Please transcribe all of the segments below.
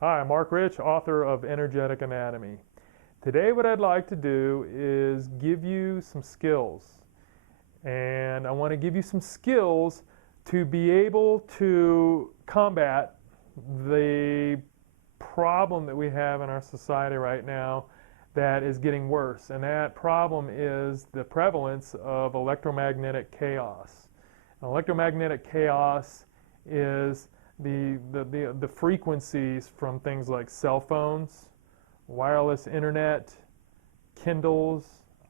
Hi, I'm Mark Rich, author of Energetic Anatomy. Today what I'd like to do is give you some skills. And I want to give you some skills to be able to combat the problem that we have in our society right now that is getting worse. And that problem is the prevalence of electromagnetic chaos. Electromagnetic chaos is the frequencies from things like cell phones, wireless internet, Kindles,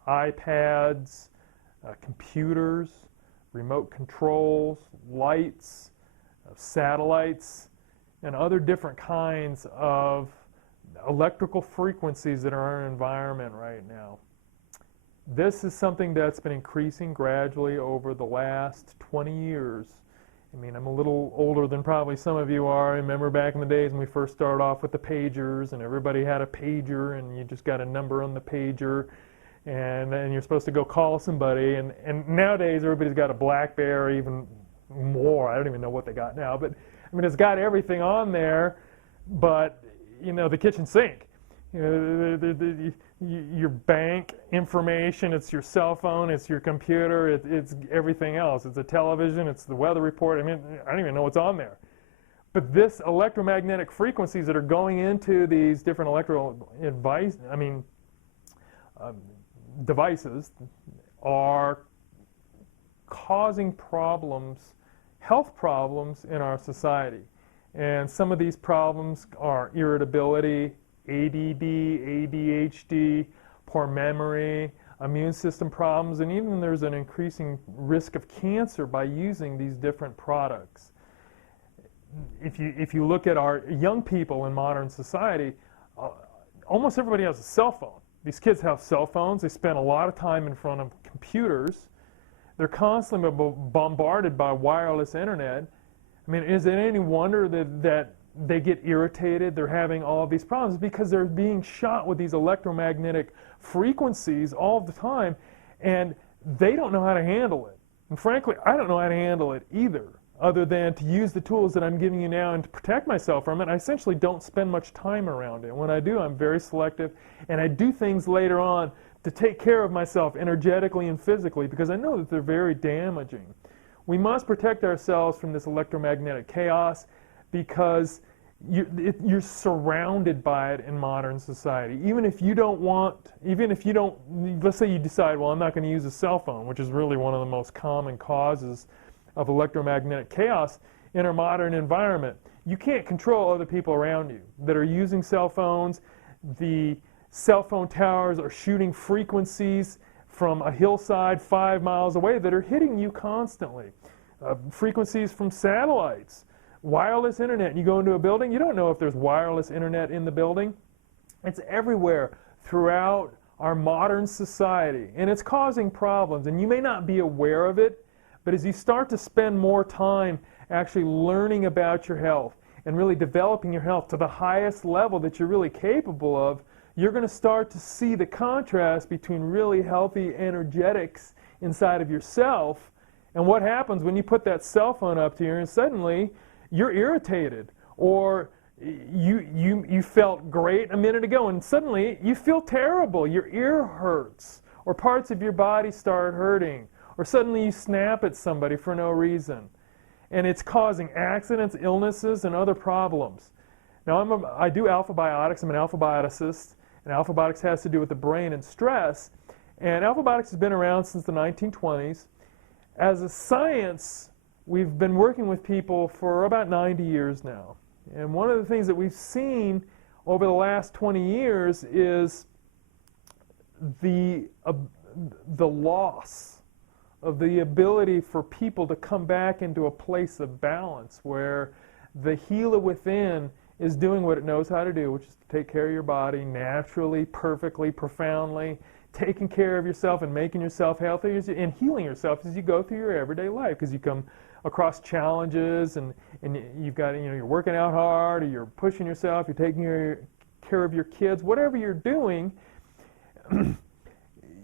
iPads, computers, remote controls, lights, satellites, and other different kinds of electrical frequencies that are in our environment right now. This is something that's been increasing gradually over the last 20 years. I mean, I'm a little older than probably some of you are. I remember back in the days when we first started off with the pagers, and everybody had a pager, and you just got a number on the pager, and then you're supposed to go call somebody. And nowadays, everybody's got a BlackBerry, even more. I don't even know what they got now, but I mean, it's got everything on there, but you know, the kitchen sink. You know, your bank information, it's your cell phone, it's your computer, it's everything else. It's a television, it's the weather report. I mean, I don't even know what's on there. But this electromagnetic frequencies that are going into these different devices are causing problems, health problems in our society. And some of these problems are irritability, ADD, ADHD, poor memory, immune system problems, and even there's an increasing risk of cancer by using these different products. If you look at our young people in modern society, almost everybody has a cell phone. These kids have cell phones. They spend a lot of time in front of computers. They're constantly bombarded by wireless internet. I mean, is it any wonder that they get irritated, they're having all of these problems? Because they're being shot with these electromagnetic frequencies all the time, and they don't know how to handle it. And frankly, I don't know how to handle it either, other than to use the tools that I'm giving you now and to protect myself from it. I essentially don't spend much time around it. When I do, I'm very selective, and I do things later on to take care of myself energetically and physically, because I know that they're very damaging. We must protect ourselves from this electromagnetic chaos, because you're surrounded by it in modern society. Even if you don't, let's say you decide, well, I'm not going to use a cell phone, which is really one of the most common causes of electromagnetic chaos in our modern environment. You can't control other people around you that are using cell phones. The cell phone towers are shooting frequencies from a hillside 5 miles away that are hitting you constantly. Frequencies from satellites. Wireless internet. You go into a building, you don't know if there's wireless internet in the building. It's everywhere throughout our modern society, and it's causing problems, and you may not be aware of it, but as you start to spend more time actually learning about your health and really developing your health to the highest level that you're really capable of, you're going to start to see the contrast between really healthy energetics inside of yourself and what happens when you put that cell phone up to you and suddenly you're irritated, or you felt great a minute ago and suddenly you feel terrible. Your ear hurts, or parts of your body start hurting, or suddenly you snap at somebody for no reason. And it's causing accidents, illnesses, and other problems. Now, I do alpha biotics. I'm an alpha bioticist, and alpha biotics has to do with the brain and stress. And alpha biotics has been around since the 1920s. As a science, we've been working with people for about 90 years now. And one of the things that we've seen over the last 20 years is the loss of the ability for people to come back into a place of balance where the healer within is doing what it knows how to do, which is to take care of your body naturally, perfectly, profoundly, taking care of yourself and making yourself healthy and healing yourself as you go through your everyday life, because you come across challenges and you've got, you're working out hard, or you're pushing yourself, you're taking care of your kids, whatever you're doing,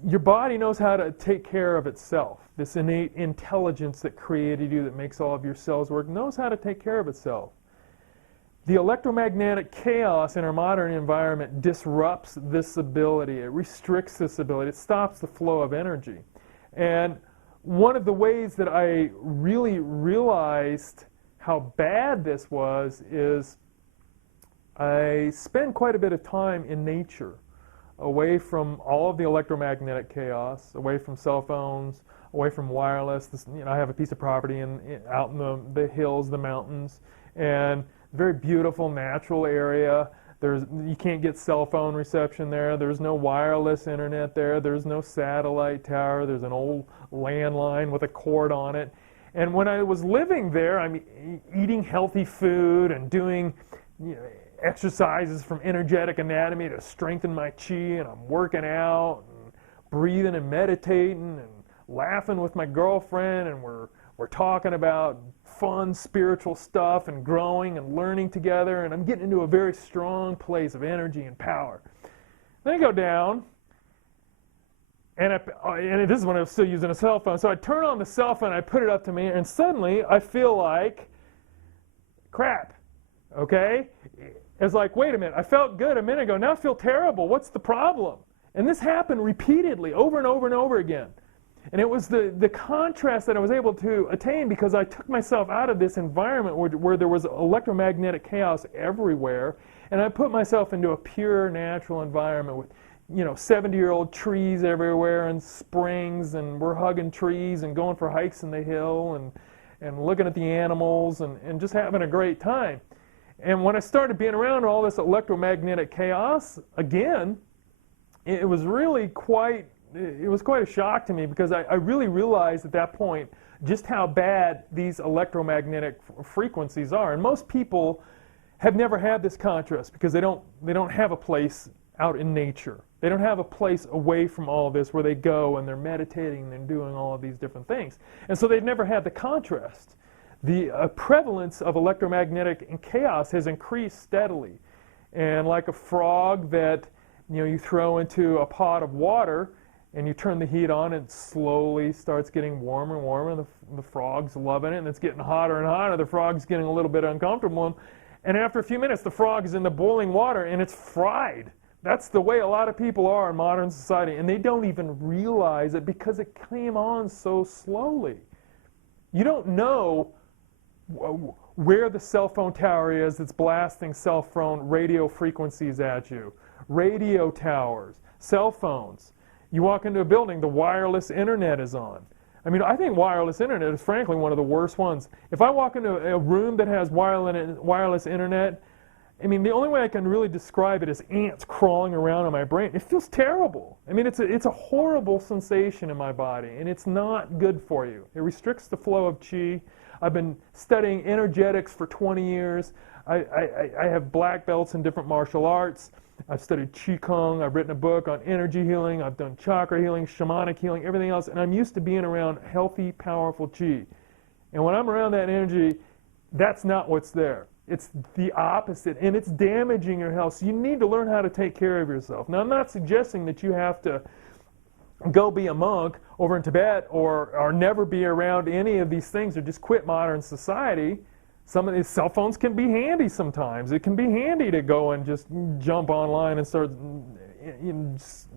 your body knows how to take care of itself. This innate intelligence that created you, that makes all of your cells work, knows how to take care of itself. the electromagnetic chaos in our modern environment disrupts this ability. It restricts this ability. It stops the flow of energy. And one of the ways that I really realized how bad this was is I spend quite a bit of time in nature, away from all of the electromagnetic chaos, away from cell phones, away from wireless. I have a piece of property out in the hills, the mountains, and very beautiful natural area. You can't get cell phone reception there. There's no wireless internet there. There's no satellite tower. There's an old landline with a cord on it. And when I was living there, I'm eating healthy food and doing exercises from energetic anatomy to strengthen my chi, and I'm working out and breathing and meditating and laughing with my girlfriend, and we're talking about fun spiritual stuff and growing and learning together, and I'm getting into a very strong place of energy and power. Then I go down, and this is when I was still using a cell phone, so I turn on the cell phone, I put it up to me, and suddenly I feel like crap, okay? It's like, wait a minute, I felt good a minute ago, now I feel terrible, what's the problem? And this happened repeatedly, over and over and over again. And it was the contrast that I was able to attain because I took myself out of this environment where there was electromagnetic chaos everywhere, and I put myself into a pure natural environment with 70-year-old trees everywhere and springs, and we're hugging trees and going for hikes in the hill and looking at the animals and just having a great time. And when I started being around all this electromagnetic chaos again, it was quite a shock to me because I really realized at that point just how bad these electromagnetic frequencies are. And most people have never had this contrast because they don't have a place out in nature. They don't have a place away from all of this where they go and they're meditating and doing all of these different things. And so they've never had the contrast. The prevalence of electromagnetic chaos has increased steadily. And like a frog that you throw into a pot of water and you turn the heat on, it slowly starts getting warmer and warmer, and the frog's loving it, and it's getting hotter and hotter. The frog's getting a little bit uncomfortable, and after a few minutes, the frog is in the boiling water, and it's fried. That's the way a lot of people are in modern society, and they don't even realize it because it came on so slowly. You don't know where the cell phone tower is that's blasting cell phone radio frequencies at you. Radio towers, cell phones. You walk into a building, the wireless internet is on. I mean, I think wireless internet is frankly one of the worst ones. If I walk into a room that has wireless internet, I mean, the only way I can really describe it is ants crawling around in my brain. It feels terrible. I mean, it's a horrible sensation in my body, and it's not good for you. It restricts the flow of chi. I've been studying energetics for 20 years. I have black belts in different martial arts. I've studied Qigong, I've written a book on energy healing, I've done chakra healing, shamanic healing, everything else, and I'm used to being around healthy, powerful Qi. And when I'm around that energy, that's not what's there. It's the opposite, and it's damaging your health. So you need to learn how to take care of yourself. Now, I'm not suggesting that you have to go be a monk over in Tibet or never be around any of these things or just quit modern society. Some of these cell phones can be handy sometimes. It can be handy to go and just jump online and start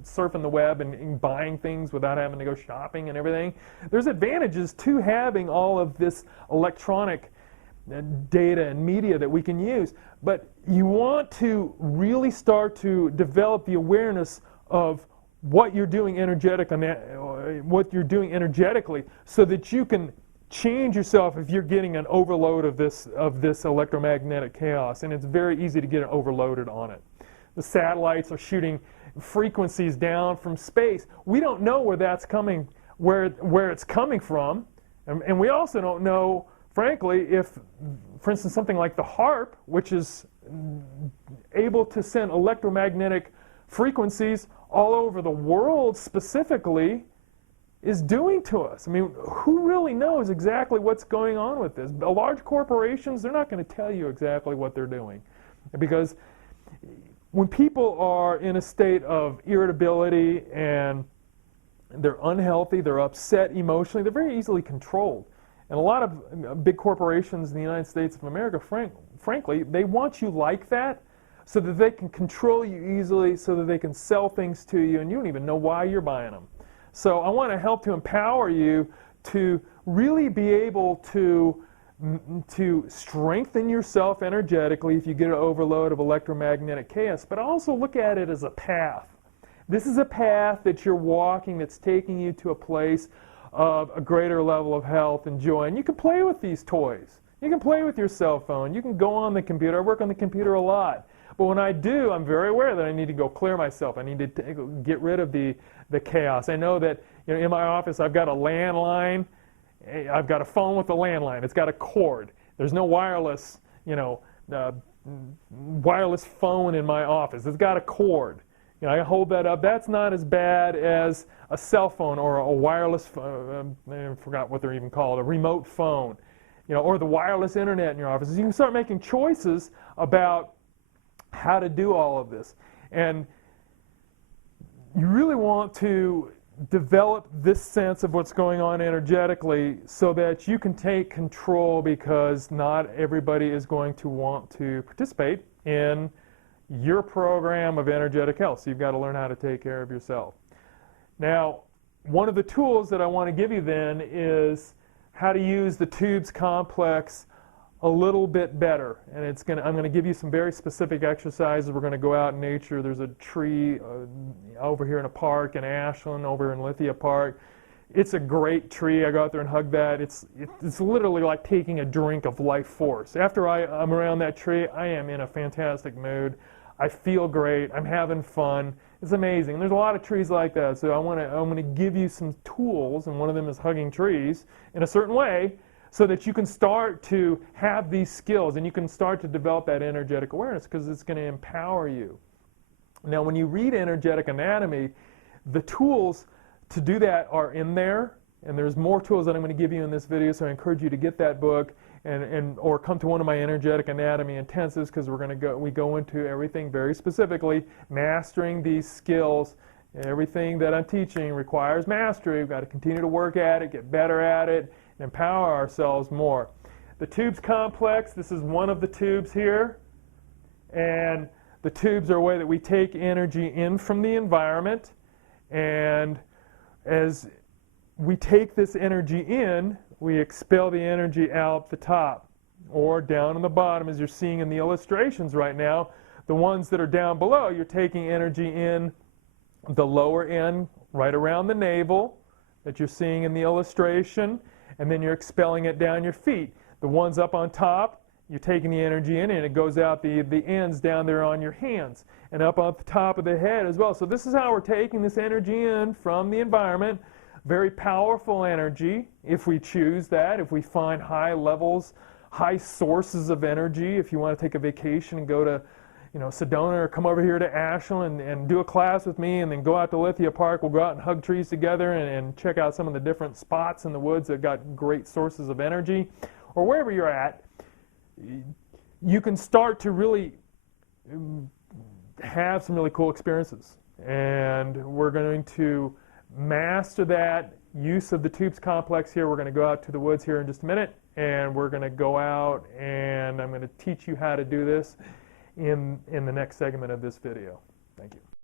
surfing the web and buying things without having to go shopping and everything. There's advantages to having all of this electronic data and media that we can use, but you want to really start to develop the awareness of what you're doing energetically so that you can change yourself if you're getting an overload of this electromagnetic chaos, and it's very easy to get overloaded on it. The satellites are shooting frequencies down from space. We don't know where that's coming, where it's coming from, and we also don't know, frankly, if, for instance, something like the HAARP, which is able to send electromagnetic frequencies all over the world specifically, is doing to us. I mean, who really knows exactly what's going on with this? The large corporations, they're not going to tell you exactly what they're doing, because when people are in a state of irritability and they're unhealthy, they're upset emotionally, they're very easily controlled. And a lot of big corporations in the United States of America, frankly, they want you like that so that they can control you easily, so that they can sell things to you, and you don't even know why you're buying them. So I want to help to empower you to really be able to strengthen yourself energetically if you get an overload of electromagnetic chaos, but also look at it as a path. This is a path that you're walking that's taking you to a place of a greater level of health and joy. And you can play with these toys. You can play with your cell phone. You can go on the computer. I work on the computer a lot. But when I do, I'm very aware that I need to go clear myself. I need to get rid of the chaos. I know that in my office I've got a landline. I've got a phone with a landline. It's got a cord. There's no wireless, wireless phone in my office. It's got a cord. I hold that up. That's not as bad as a cell phone or a wireless phone. I forgot what they're even called, a remote phone, or the wireless internet in your office. You can start making choices about how to do all of this. And you really want to develop this sense of what's going on energetically so that you can take control, because not everybody is going to want to participate in your program of energetic health. So you've got to learn how to take care of yourself. Now, one of the tools that I want to give you then is how to use the tubes complex a little bit better. And I'm going to give you some very specific exercises. We're going to go out in nature. There's a tree over here in a park in Ashland, over in Lithia Park. It's a great tree. I go out there and hug that. It's literally like taking a drink of life force. After I'm around that tree, I am in a fantastic mood. I feel great. I'm having fun. It's amazing. And there's a lot of trees like that. So I'm going to give you some tools, and one of them is hugging trees in a certain way, so that you can start to have these skills and you can start to develop that energetic awareness, because it's going to empower you. Now, when you read Energetic Anatomy, the tools to do that are in there, and there's more tools that I'm going to give you in this video, so I encourage you to get that book or come to one of my Energetic Anatomy intensives, because we go into everything very specifically, mastering these skills. Everything that I'm teaching requires mastery. We've got to continue to work at it, get better at it, empower ourselves more. The tubes complex, this is one of the tubes here, and the tubes are a way that we take energy in from the environment, and as we take this energy in, we expel the energy out the top or down on the bottom, as you're seeing in the illustrations right now. The ones that are down below, you're taking energy in the lower end right around the navel that you're seeing in the illustration, and then you're expelling it down your feet. The ones up on top, you're taking the energy in, and it goes out the ends down there on your hands, and up on the top of the head as well. So this is how we're taking this energy in from the environment. Very powerful energy, if we choose that, if we find high levels, high sources of energy. If you want to take a vacation and go to Sedona, or come over here to Ashland and do a class with me, and then go out to Lithia Park. We'll go out and hug trees together and check out some of the different spots in the woods that got great sources of energy. Or wherever you're at, you can start to really have some really cool experiences. And we're going to master that use of the tubes complex here. We're going to go out to the woods here in just a minute, and we're going to go out, and I'm going to teach you how to do this in the next segment of this video. Thank you.